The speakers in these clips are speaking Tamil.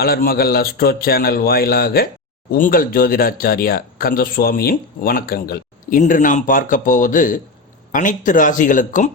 அலர்மகள் அஸ்ட்ரோ சேனல் வாயிலாக உங்கள் ஜோதிடாச்சாரியா கந்தசுவாமியின் வணக்கங்கள். இன்று நாம் பார்க்க போவது அனைத்து ராசிகளுக்கும்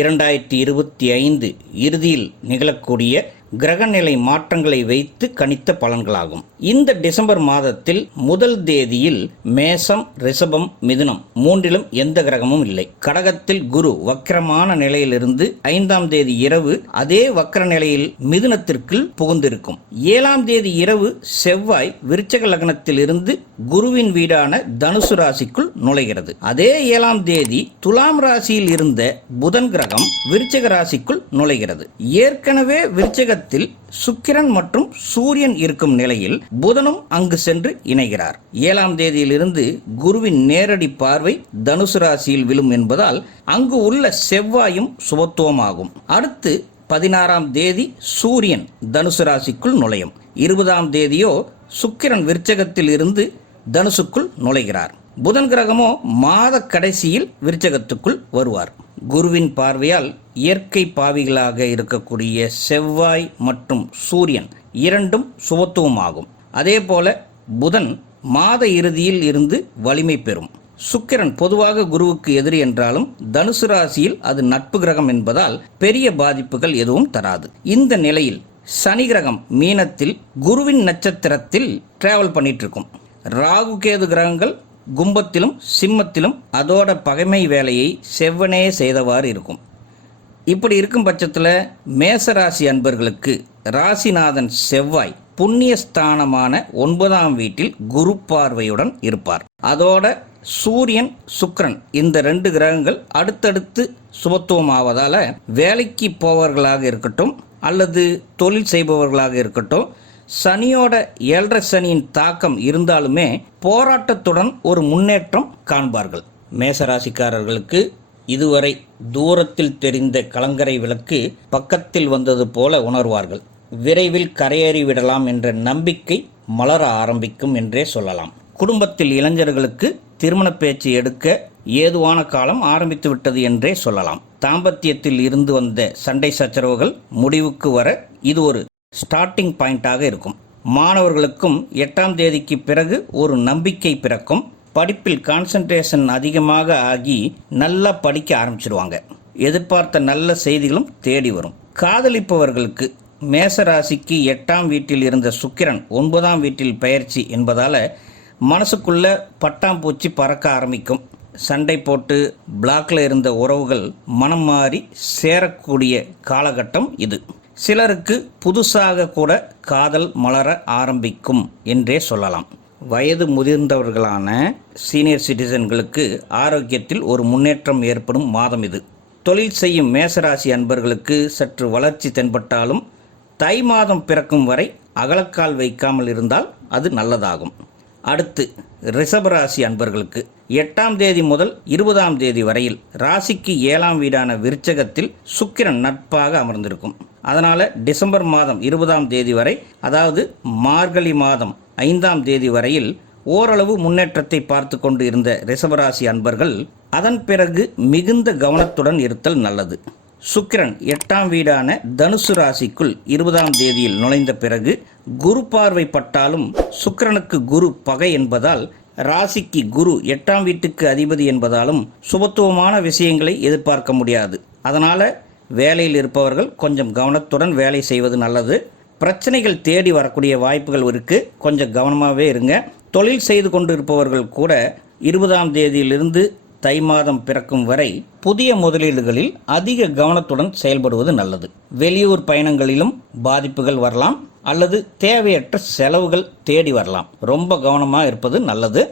2025 இறுதியில் நிகழக்கூடிய கிரகநிலை மாற்றங்களை வைத்து கணித்த பலன்களாகும். இந்த டிசம்பர் மாதத்தில் முதல் தேதியில் மேசம், ரிஷபம், மிதுனம் மூன்றிலும் எந்த கிரகமும் இல்லை. கடகத்தில் குரு வக்கிரமான நிலையிலிருந்து 5ஆம் தேதி இரவு அதே வக்கிர நிலையில் மிதுனத்திற்கு புகுந்திருக்கும். 7ஆம் தேதி இரவு செவ்வாய் விருச்சக லக்னத்தில் இருந்து குருவின் வீடான தனுசு ராசிக்குள் நுழைகிறது. அதே 7ஆம் தேதி துலாம் ராசியில் இருந்த புதன் கிரகம் விருச்சக ராசிக்குள் நுழைகிறது. ஏற்கனவே விருச்சகத்தில் சுக்கிரன் மற்றும் சூரியன் இருக்கும் நிலையில் புதனும் அங்கு சென்று இணைகிறார். 7ஆம் தேதியிலிருந்து குருவின் நேரடி பார்வை தனுசு ராசியில் விழும் என்பதால் அங்கு உள்ள செவ்வாயும் சுபத்துவமாகும். அடுத்து 16ஆம் தேதி சூரியன் தனுசு ராசிக்குள் நுழையும். 20ஆம் தேதியோ சுக்கிரன் விருச்சகத்தில் இருந்து தனுசுக்குள் நுழைகிறார். புதன் கிரகமோ மாத கடைசியில் விருச்சகத்துக்குள் வருவார். குருவின் பார்வையால் இயற்கை பாவிகளாக இருக்கக்கூடிய செவ்வாய் மற்றும் சூரியன் இரண்டும் சுபத்துவமாகும். அதே போல புதன் மாத இறுதியில் இருந்து வலிமை பெறும். சுக்கிரன் பொதுவாக குருவுக்கு எதிரி என்றாலும் தனுசு ராசியில் அது நட்பு கிரகம் என்பதால் பெரிய பாதிப்புகள் எதுவும் தராது. இந்த நிலையில் சனி கிரகம் மீனத்தில் குருவின் நட்சத்திரத்தில் டிராவல் பண்ணிட்டு இருக்கும். ராகு கேது கிரகங்கள் கும்பத்திலும் சிம்மத்திலும் அதோட பகைமை வேலையை செவ்வனே செய்தவாறு இருக்கும். இப்படி இருக்கும் பட்சத்தில் மேசராசி அன்பர்களுக்கு ராசிநாதன் செவ்வாய் புண்ணிய ஸ்தானமான 9ஆம் வீட்டில் குரு பார்வையுடன் இருப்பார். அதோட சூரியன், சுக்கிரன் இந்த 2 கிரகங்கள் அடுத்தடுத்து சுபத்துவம் ஆவதால வேலைக்கு போவர்களாக இருக்கட்டும் அல்லது தொழில் செய்பவர்களாக இருக்கட்டும், சனியோட 7.5 சனியின் தாக்கம் இருந்தாலுமே போராட்டத்துடன் ஒரு முன்னேற்றம் காண்பார்கள். மேசராசிக்காரர்களுக்கு இதுவரை தூரத்தில் தெரிந்த கலங்கரை விளக்கு பக்கத்தில் வந்தது போல உணர்வார்கள். விரைவில் கரையேறி விடலாம் என்ற நம்பிக்கை மலர ஆரம்பிக்கும் என்றே சொல்லலாம். குடும்பத்தில் இளைஞர்களுக்கு திருமண பேச்சு எடுக்க ஏதுவான காலம் ஆரம்பித்து விட்டது என்றே சொல்லலாம். தாம்பத்தியத்தில் இருந்து வந்த சண்டை சச்சரவுகள் முடிவுக்கு வர இது ஒரு ஸ்டார்டிங் பாயிண்டாக இருக்கும். மாணவர்களுக்கும் 8ஆம் தேதிக்கு பிறகு ஒரு நம்பிக்கை பிறக்கும். படிப்பில் கான்சன்ட்ரேஷன் அதிகமாக ஆகி நல்லா படிக்க ஆரம்பிச்சிடுவாங்க. எதிர்பார்த்த நல்ல செய்திகளும் தேடி வரும். காதலிப்பவர்களுக்கு மேசராசிக்கு 8ஆம் வீட்டில் இருந்த சுக்கிரன் 9ஆம் வீட்டில் பெயர்ச்சி என்பதால் மனசுக்குள்ள பட்டாம்பூச்சி பறக்க ஆரம்பிக்கும். சண்டை போட்டு பிளாக்ல இருந்த உறவுகள் மனம் மாறி சேரக்கூடிய காலகட்டம் இது. சிலருக்கு புதுசாக கூட காதல் மலர ஆரம்பிக்கும் என்றே சொல்லலாம். வயது முதிர்ந்தவர்களான சீனியர் சிட்டிசன்களுக்கு ஆரோக்கியத்தில் ஒரு முன்னேற்றம் ஏற்படும் மாதம் இது. தொழில் செய்யும் மேசராசி அன்பர்களுக்கு சற்று வளர்ச்சி தென்பட்டாலும் தை மாதம் பிறக்கும் வரை அகலக்கால் வைக்காமல் இருந்தால் அது நல்லதாகும். அடுத்து ரிஷபராசி அன்பர்களுக்கு 8ஆம் தேதி முதல் 20ஆம் தேதி வரையில் ராசிக்கு 7ஆம் வீடான விருச்சகத்தில் சுக்கிரன் நட்பாக அமர்ந்திருக்கும். அதனால் டிசம்பர் மாதம் 20ஆம் தேதி வரை, அதாவது மார்கழி மாதம் 5ஆம் தேதி வரையில் ஓரளவு முன்னேற்றத்தை பார்த்து கொண்டு இருந்த ரிஷபராசி அன்பர்கள் அதன் பிறகு மிகுந்த கவனத்துடன் இருத்தல் நல்லது. சுக்கிரன் 8ஆம் வீடான தனுசு ராசிக்குள் 20ஆம் தேதியில் நுழைந்த பிறகு குரு பார்வை பட்டாலும் சுக்கிரனுக்கு குரு பகை என்பதால் ராசிக்கு குரு 8ஆம் வீட்டுக்கு அதிபதி என்பதாலும் சுபத்துவமான விஷயங்களை எதிர்பார்க்க முடியாது. அதனால் வேலையில் இருப்பவர்கள் கொஞ்சம் கவனத்துடன் வேலை செய்வது நல்லது. பிரச்சனைகள் தேடி வரக்கூடிய வாய்ப்புகள் இருக்கு, கொஞ்சம் கவனமாகவே இருங்க. தொழில் செய்து கொண்டு இருப்பவர்கள் கூட 20ஆம் தேதியிலிருந்து தை மாதம் பிறக்கும் வரை புதிய முதலீடுகளில் அதிக கவனத்துடன் செயல்படுவது நல்லது. வெளியூர் பயணங்களிலும் பாதிப்புகள் வரலாம் அல்லது தேவையற்ற செலவுகள் தேடி வரலாம். ரொம்ப கவனமாக இருப்பது நல்லது.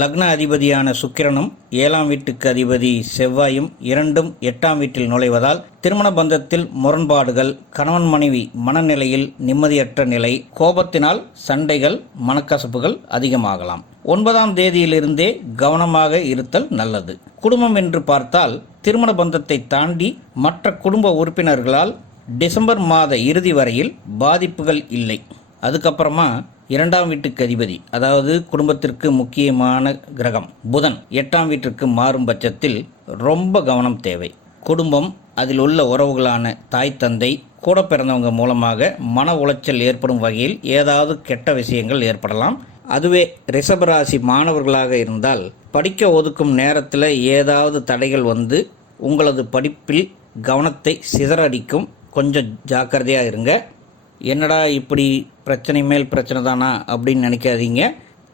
லக்ன அதிபதியான சுக்கிரனும் 7ஆம் வீட்டுக்கு அதிபதி செவ்வாயும் இரண்டும் 8ஆம் வீட்டில் நுழைவதால் திருமண பந்தத்தில் முரண்பாடுகள், கணவன் மனைவி மனநிலையில் நிம்மதியற்ற நிலை, கோபத்தினால் சண்டைகள், மனக்கசப்புகள் அதிகமாகலாம். 9ஆம் தேதியிலிருந்தே கவனமாக இருத்தல் நல்லது. குடும்பம் என்று பார்த்தால் திருமண பந்தத்தை தாண்டி மற்ற குடும்ப உறுப்பினர்களால் டிசம்பர் மாத இறுதி வரையில் பாதிப்புகள் இல்லை. அதுக்கப்புறமா 2ஆம் வீட்டுக்கு அதிபதி, அதாவது குடும்பத்திற்கு முக்கியமான கிரகம் புதன் 8ஆம் வீட்டிற்கு மாறும் பட்சத்தில் ரொம்ப கவனம் தேவை. குடும்பம் அதில் உள்ள உறவுகளான தாய் தந்தை கூட பிறந்தவங்க மூலமாக மன உளைச்சல் ஏற்படும் வகையில் ஏதாவது கெட்ட விஷயங்கள் ஏற்படலாம். அதுவே ரிஷபராசி மாணவர்களாக இருந்தால் படிக்க ஒதுக்கும் நேரத்தில் ஏதாவது தடைகள் வந்து உங்களது படிப்பில் கவனத்தை சிதறடிக்கும். கொஞ்சம் ஜாக்கிரதையாக இருங்க. என்னடா இப்படி பிரச்சனை மேல் பிரச்சனை தானா அப்படின்னு நினைக்காதீங்க.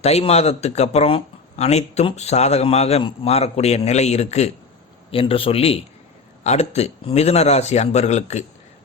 தை மாதத்துக்கு அப்புறம் அனைத்தும் சாதகமாக மாறக்கூடிய நிலை இருக்குது என்று சொல்லி, அடுத்து மிதுன ராசி அன்பர்களுக்கு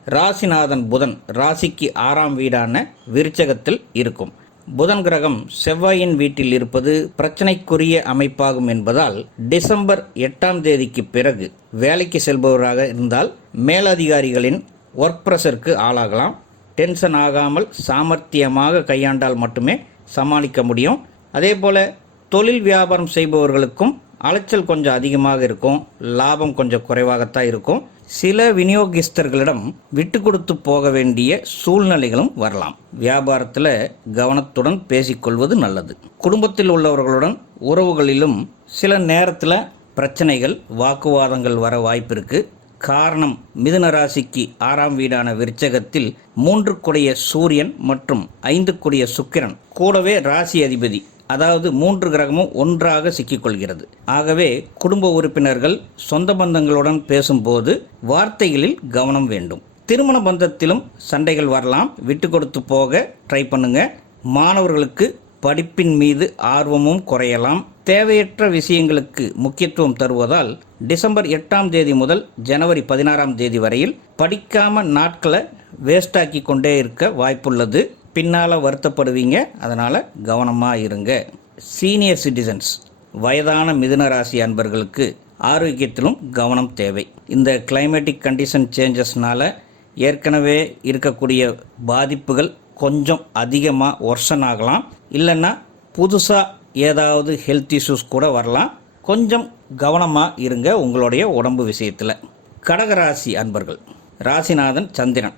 ராசிநாதன் புதன் ராசிக்கு 6ஆம் வீடான விருச்சகத்தில் இருக்கும். புதன் கிரகம் செவ்வாயின் வீட்டில் இருப்பது பிரச்சனைக்குரிய அமைப்பாகும் என்பதால் டிசம்பர் 8ஆம் தேதிக்கு பிறகு வேலைக்கு செல்பவராக இருந்தால் மேலதிகாரிகளின் ஒர்க் ப்ரெஷருக்கு ஆளாகலாம். டென்ஷன் ஆகாமல் சாமர்த்தியமாக கையாண்டால் மட்டுமே சமாளிக்க முடியும். அதே போல் தொழில் வியாபாரம் செய்பவர்களுக்கும் அலைச்சல் கொஞ்சம் அதிகமாக இருக்கும். லாபம் கொஞ்சம் குறைவாகத்தான் இருக்கும். சில விநியோகஸ்தர்களிடம் விட்டு கொடுத்து போக வேண்டிய சூழ்நிலைகளும் வரலாம். வியாபாரத்தில் கவனத்துடன் பேசிக்கொள்வது நல்லது. குடும்பத்தில் உள்ளவர்களுடன் உறவுகளிலும் சில நேரத்தில் பிரச்சனைகள் வாக்குவாதங்கள் வர வாய்ப்பு இருக்கு. காரணம், மிதுன ராசிக்கு 6ஆம் வீடான விருச்சகத்தில் 3 சூரியன் மற்றும் 5 சுக்கிரன் கூடவே ராசி அதிபதி, அதாவது 3 கிரகமும் ஒன்றாக சிக்கிக்கொள்கிறது. ஆகவே குடும்ப உறுப்பினர்கள் சொந்த பந்தங்களுடன் பேசும்போது வார்த்தைகளில் கவனம் வேண்டும். திருமண பந்தத்திலும் சண்டைகள் வரலாம். விட்டு கொடுத்து போக ட்ரை பண்ணுங்க. மாணவர்களுக்கு படிப்பின் மீது ஆர்வமும் குறையலாம். தேவையற்ற விஷயங்களுக்கு முக்கியத்துவம் தருவதால் டிசம்பர் 8ஆம் தேதி முதல் ஜனவரி 16ஆம் தேதி வரையில் படிக்காம நாட்களை வேஸ்டாக்கி கொண்டே இருக்க வாய்ப்புள்ளது. பின்னால் வருத்தப்படுவீங்க. அதனால் கவனமாக இருங்க. சீனியர் சிட்டிசன்ஸ், வயதான மிதுன ராசி அன்பர்களுக்கு ஆரோக்கியத்திலும் கவனம் தேவை. இந்த கிளைமேட்டிக் கண்டிஷன் சேஞ்சஸ்னால் ஏற்கனவே இருக்கக்கூடிய பாதிப்புகள் கொஞ்சம் அதிகமாக ஒர்சன் ஆகலாம். இல்லைன்னா புதுசாக ஏதாவது ஹெல்த் இஷ்யூஸ் கூட வரலாம். கொஞ்சம் கவனமாக இருங்க உங்களுடைய உடம்பு விஷயத்தில். கடகராசி அன்பர்கள், ராசிநாதன் சந்திரன்.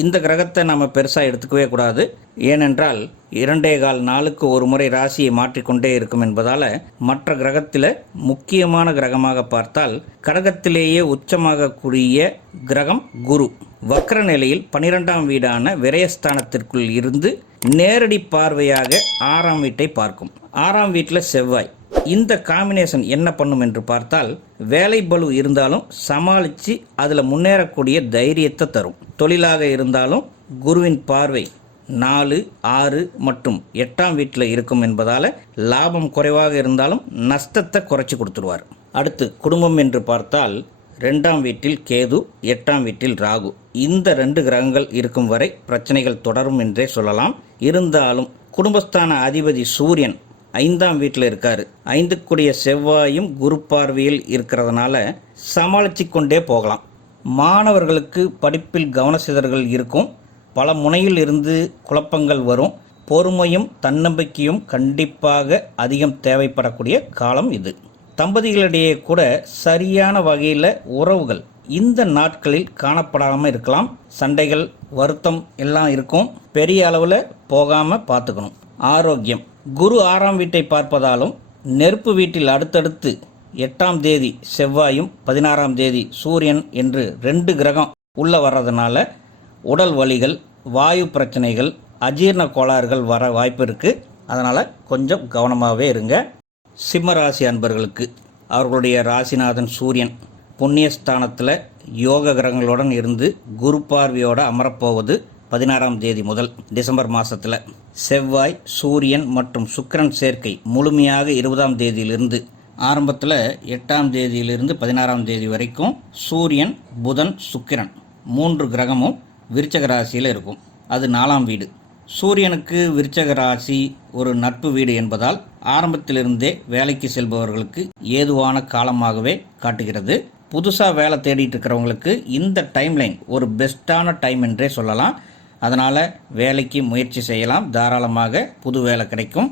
இந்த கிரகத்தை நம்ம பெருசாக எடுத்துக்கவே கூடாது. ஏனென்றால் 2.25 நாளுக்கு ஒரு முறை ராசியை மாற்றிக்கொண்டே இருக்கும் என்பதால் மற்ற கிரகத்தில் முக்கியமான கிரகமாக பார்த்தால் கடகத்திலேயே உச்சமாகக்கூடிய கிரகம் குரு வக்ர நிலையில் 12ஆம் வீடான விரயஸ்தானத்திற்குள் இருந்து நேரடி பார்வையாக 6ஆம் வீட்டை பார்க்கும். 6ஆம் வீட்டில் செவ்வாய். இந்த காம்பினேஷன் என்ன பண்ணும் என்று பார்த்தால் வேலை பளு இருந்தாலும் சமாளித்து அதில் முன்னேறக்கூடிய தைரியத்தை தரும். தொழிலாக இருந்தாலும் குருவின் பார்வை 4, 6 மற்றும் 8ஆம் வீட்டில் இருக்கும் என்பதால் லாபம் குறைவாக இருந்தாலும் நஷ்டத்தை குறைச்சி கொடுத்துருவார். அடுத்து குடும்பம் என்று பார்த்தால் 2ஆம் வீட்டில் கேது, 8ஆம் வீட்டில் ராகு. இந்த 2 கிரகங்கள் இருக்கும் வரை பிரச்சனைகள் தொடரும் என்றே சொல்லலாம். இருந்தாலும் குடும்பஸ்தான அதிபதி சூரியன் 5ஆம் வீட்டில் இருக்காரு. 5 செவ்வாயும் குரு பார்வையில் இருக்கிறதுனால சமாளித்து கொண்டே போகலாம். மாணவர்களுக்கு படிப்பில் கவனச்சிதறல்கள் இருக்கும். பல முனையில் இருந்து குழப்பங்கள் வரும். பொறுமையும் தன்னம்பிக்கையும் கண்டிப்பாக அதிகம் தேவைப்படக்கூடிய காலம் இது. தம்பதிகளிடையே கூட சரியான வகையில் உறவுகள் இந்த நாட்களில் காணப்படாமல் இருக்கலாம். சண்டைகள், வருத்தம் எல்லாம் இருக்கும். பெரிய அளவில் போகாமல் பார்த்துக்கணும். ஆரோக்கியம், குரு 6ஆம் வீட்டை பார்ப்பதாலும் நெருப்பு வீட்டில் அடுத்தடுத்து 8ஆம் தேதி செவ்வாயும் 16ஆம் தேதி சூரியன் என்று 2 கிரகம் உள்ள வர்றதுனால உடல் வலிகள், வாயு பிரச்சனைகள், அஜீரண கோளாறுகள் வர வாய்ப்பு இருக்குது. அதனால் கொஞ்சம் கவனமாகவே இருங்க. சிம்ம ராசி அன்பர்களுக்கு அவர்களுடைய ராசிநாதன் சூரியன் புண்ணியஸ்தானத்தில் யோக கிரகங்களுடன் இருந்து குரு பார்வையோடு அமரப்போவது 16ஆம் தேதி முதல் டிசம்பர் மாதத்தில். செவ்வாய், சூரியன் மற்றும் சுக்கிரன் சேர்க்கை முழுமையாக 20ஆம் தேதியிலிருந்து, ஆரம்பத்தில் 8ஆம் தேதியிலிருந்து 16ஆம் தேதி வரைக்கும் சூரியன், புதன், சுக்கிரன் 3 கிரகமும் விருச்சக ராசியில் இருக்கும். அது 4ஆம் வீடு. சூரியனுக்கு விருச்சக ராசி ஒரு நட்பு வீடு என்பதால் ஆரம்பத்திலிருந்தே வேலைக்கு செல்பவர்களுக்கு ஏதுவான காலமாகவே காட்டுகிறது. புதுசாக வேலை தேடிட்டு இருக்கிறவங்களுக்கு இந்த டைம்லைன் ஒரு பெஸ்ட்டான டைம் என்றே சொல்லலாம். அதனால் வேலைக்கு முயற்சி செய்யலாம். தாராளமாக புது வேலை கிடைக்கும்.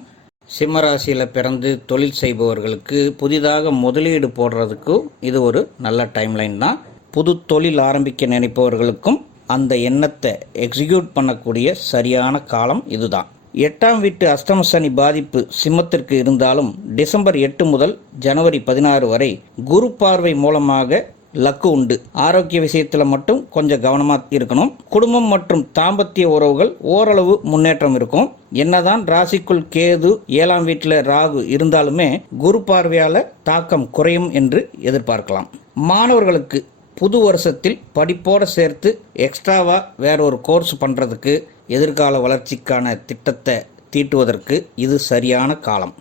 சிம்மராசியில் பிறந்து தொழில் செய்பவர்களுக்கு புதிதாக முதலீடு போடுறதுக்கு இது ஒரு நல்ல டைம்லைன் தான். புது தொழில் ஆரம்பிக்க நினைப்பவர்களுக்கும் அந்த எண்ணத்தை எக்ஸிக்யூட் பண்ணக்கூடிய சரியான காலம் இதுதான். 8ஆம் வீட்டு அஷ்டம சனி பாதிப்பு சிம்மத்திற்கு இருந்தாலும் டிசம்பர் 8 முதல் ஜனவரி 16 வரை குரு பார்வை மூலமாக லக்கு உண்டு. ஆரோக்கிய விஷயத்தில் மட்டும் கொஞ்சம் கவனமாக இருக்கணும். குடும்பம் மற்றும் தாம்பத்திய உறவுகள் ஓரளவு முன்னேற்றம் இருக்கும். என்னதான் ராசிக்குள் கேது 7ஆம் வீட்டில் ராகு இருந்தாலுமே குரு பார்வையால் தாக்கம் குறையும் என்று எதிர்பார்க்கலாம். மாணவர்களுக்கு புது வருஷத்தில் படிப்போடு சேர்த்து எக்ஸ்ட்ராவாக வேற ஒரு கோர்ஸ் பண்ணுறதுக்கு, எதிர்கால வளர்ச்சிக்கான திட்டத்தை தீட்டுவதற்கு இது சரியான காலம்.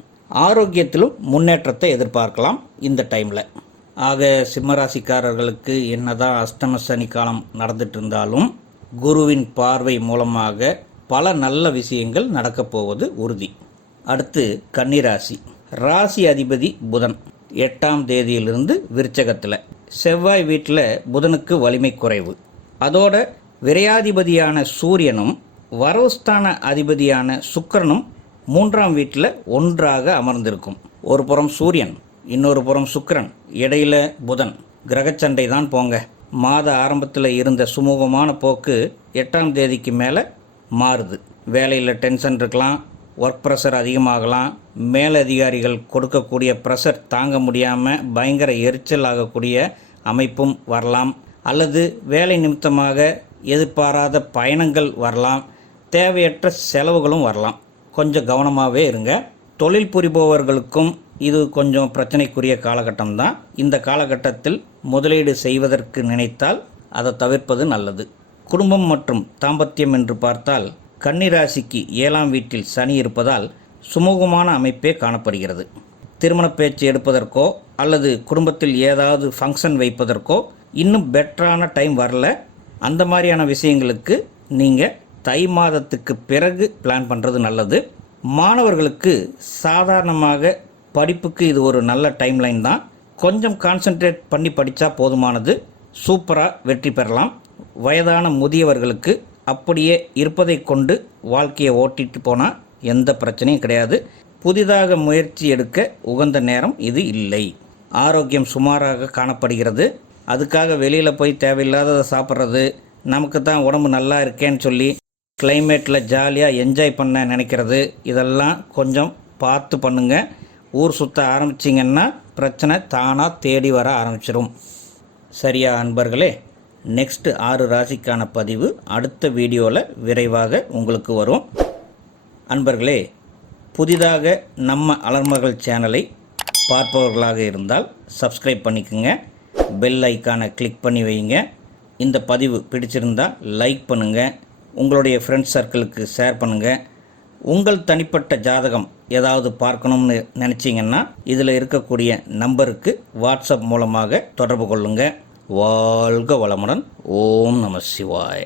ஆரோக்கியத்திலும் முன்னேற்றத்தை எதிர்பார்க்கலாம் இந்த டைமில். ஆக சிம்மராசிக்காரர்களுக்கு என்னதான் அஷ்டம சனி காலம் நடந்துட்டு இருந்தாலும் குருவின் பார்வை மூலமாக பல நல்ல விஷயங்கள் நடக்கப் போவது உறுதி. அடுத்து கன்னிராசி. ராசி அதிபதி புதன் 8ஆம் தேதியிலிருந்து விருச்சகத்தில், செவ்வாய் வீட்டில் புதனுக்கு வலிமை குறைவு. அதோட விரையாதிபதியான சூரியனும் வரவுஸ்தான அதிபதியான சுக்கிரனும் 3ஆம் வீட்டில் ஒன்றாக அமர்ந்திருக்கும். ஒரு புறம் சூரியன், இன்னொரு புறம் சுக்கிரன், இடையில புதன். கிரகச்சண்டை தான் போங்க. மாத ஆரம்பத்தில் இருந்த சுமூகமான போக்கு 8ஆம் தேதிக்கு மேலே மாறுது. வேலையில் டென்ஷன் இருக்கலாம், ஒர்க் ப்ரெஷர் அதிகமாகலாம், மேலதிகாரிகள் கொடுக்கக்கூடிய ப்ரெஷர் தாங்க முடியாமல் பயங்கர எரிச்சல் ஆகக்கூடிய அமைப்பும் வரலாம். அல்லது வேலை நிமித்தமாக எதிர்பாராத பயணங்கள் வரலாம். தேவையற்ற செலவுகளும் வரலாம். கொஞ்சம் கவனமாகவே இருங்க. தொழில் புரிபவர்களுக்கும் இது கொஞ்சம் பிரச்சனைக்குரிய காலகட்டம் தான். இந்த காலகட்டத்தில் முதலீடு செய்வதற்கு நினைத்தால் அதை தவிர்ப்பது நல்லது. குடும்பம் மற்றும் தாம்பத்தியம் என்று பார்த்தால் கன்னிராசிக்கு 7ஆம் வீட்டில் சனி இருப்பதால் சுமூகமான அமைப்பே காணப்படுகிறது. திருமண பேச்சு எடுப்பதற்கோ அல்லது குடும்பத்தில் ஏதாவது ஃபங்க்ஷன் வைப்பதற்கோ இன்னும் பெட்டரான டைம் வரல. அந்த மாதிரியான விஷயங்களுக்கு நீங்கள் தை மாதத்துக்கு பிறகு பிளான் பண்ணுறது நல்லது. மாணவர்களுக்கு சாதாரணமாக படிப்புக்கு இது ஒரு நல்ல டைம்லைன் தான். கொஞ்சம் கான்சென்ட்ரேட் பண்ணி படித்தா போதுமானது. சூப்பராக வெற்றி பெறலாம். வயதான முதியவர்களுக்கு அப்படியே இருப்பதை கொண்டு வாழ்க்கையை ஓட்டிட்டு போனால் எந்த பிரச்சனையும் கிடையாது. புதிதாக முயற்சி எடுக்க உகந்த நேரம் இது இல்லை. ஆரோக்கியம் சுமாராக காணப்படுகிறது. அதுக்காக வெளியில் போய் தேவையில்லாததை சாப்பிட்றது, நமக்கு தான் உடம்பு நல்லா இருக்கேன்னு சொல்லி கிளைமேட்டில் ஜாலியாக என்ஜாய் பண்ண நினைக்கிறது, இதெல்லாம் கொஞ்சம் பார்த்து பண்ணுங்கள். ஊர் சுற்ற ஆரம்பிச்சிங்கன்னா பிரச்சனை தானாக தேடி வர ஆரம்பிச்சிடும். சரியா அன்பர்களே? நெக்ஸ்ட் 6 ராசிக்கான பதிவு அடுத்த வீடியோவில் விரைவாக உங்களுக்கு வரும். அன்பர்களே, புதிதாக நம்ம அலர்மகள் சேனலை பார்ப்பவர்களாக இருந்தால் சப்ஸ்கிரைப் பண்ணிக்கோங்க. பெல் ஐக்கானை கிளிக் பண்ணி வைங்க. இந்த பதிவு பிடிச்சிருந்தால் லைக் பண்ணுங்கள். உங்களுடைய ஃப்ரெண்ட்ஸ் சர்க்கிளுக்கு ஷேர் பண்ணுங்கள். உங்கள் தனிப்பட்ட ஜாதகம் ஏதாவது பார்க்கணும்னு நினச்சிங்கன்னா இதில் இருக்கக்கூடிய நம்பருக்கு வாட்ஸ்அப் மூலமாக தொடர்பு கொள்ளுங்கள். வாழ்க வளமுடன். ஓம் நம சிவாய.